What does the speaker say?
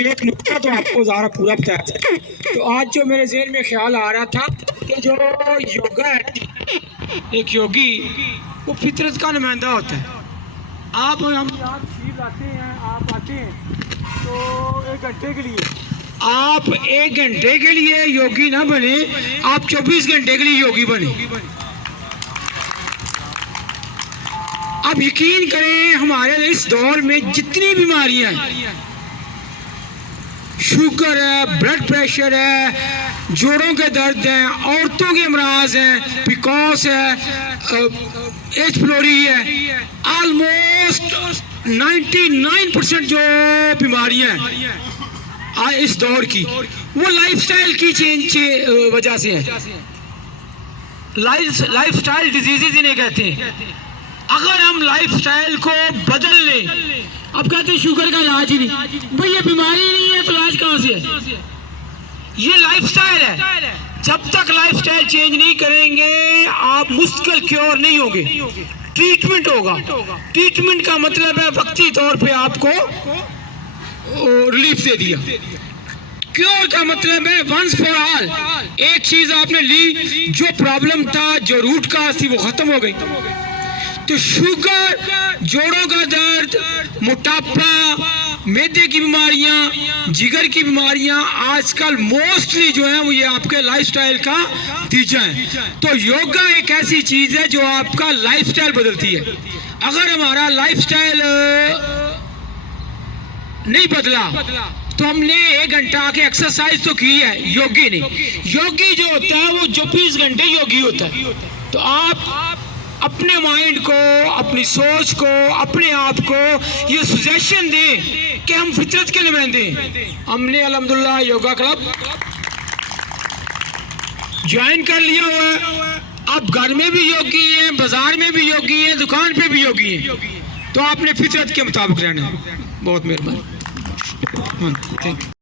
کوئی ایک نقطہ تو آپ کو ذرا پورا بتایا جائے. تو آج جو میرے ذہن میں خیال آ رہا تھا کہ جو یوگا ہے، ایک یوگی وہ فطرت کا نمائندہ ہوتا ہے. آپ ہم یہاں تشریف لاتے ہیں، آپ آتے ہیں تو ایک گھنٹے کے لیے، آپ ایک گھنٹے کے لیے یوگی نہ بنے، آپ 24 گھنٹے کے لیے یوگی بنے. اب یقین کریں ہمارے اس دور میں جتنی بیماریاں ہیں، شوگر ہے، بلڈ پریشر ہے، جوڑوں کے درد ہیں، عورتوں کے امراض ہیں، پیکوس ہے، ایچ فلوری ہے، آلموسٹ 99% جو بیماریاں ہیں اس دور کی وہ لائف سٹائل کی چینج وجہ سے ہیں. لائف سٹائل ڈیزیزز انہیں کہتے ہیں. اگر ہم لائف سٹائل کو بدل لیں، اب کہتے ہیں شوگر کا علاج ہی نہیں، بھئی یہ بیماری نہیں ہے تو علاج کہاں سے ہے؟ یہ لائف سٹائل ہے. جب تک لائف سٹائل چینج نہیں کریں گے آپ مستقل کیور نہیں ہوں گے. ٹریٹمنٹ ہوگا. ٹریٹمنٹ کا مطلب ہے وقتی طور پہ آپ کو ریلیف دے دیا. کیور کا مطلب ہے ونس فار آل، ایک چیز آپ نے لی، جو پرابلم تھا، جو روٹ کاز تھی وہ ختم ہو گئی. تو شوگر، جوڑوں کا درد، موٹاپا، معدے کی بیماریاں، جگر کی بیماریاں آج کل موسٹلی جو ہیں وہ یہ آپ کے لائف سٹائل کا نتیجہ ہے. تو یوگا ایک ایسی چیز ہے جو آپ کا لائف سٹائل بدلتی ہے. اگر ہمارا لائف سٹائل نہیں بدلا تو ہم نے ایک گھنٹہ آ کے ایکسرسائز تو کی ہے، یوگی نہیں. یوگی جو ہوتا ہے وہ 24 گھنٹے یوگی ہوتا ہے. تو آپ اپنے مائنڈ کو، اپنی سوچ کو، اپنے آپ کو یہ سجیشن دیں کہ ہم فطرت کے نمائندے ہیں. ہم نے الحمدللہ یوگا کلب جوائن کر لیا ہوا ہے. اب گھر میں بھی یوگی ہیں، بازار میں بھی یوگی ہیں، دکان پہ بھی یوگی ہیں. تو آپ نے فطرت کے مطابق رہنا ہے. بہت مہربانی.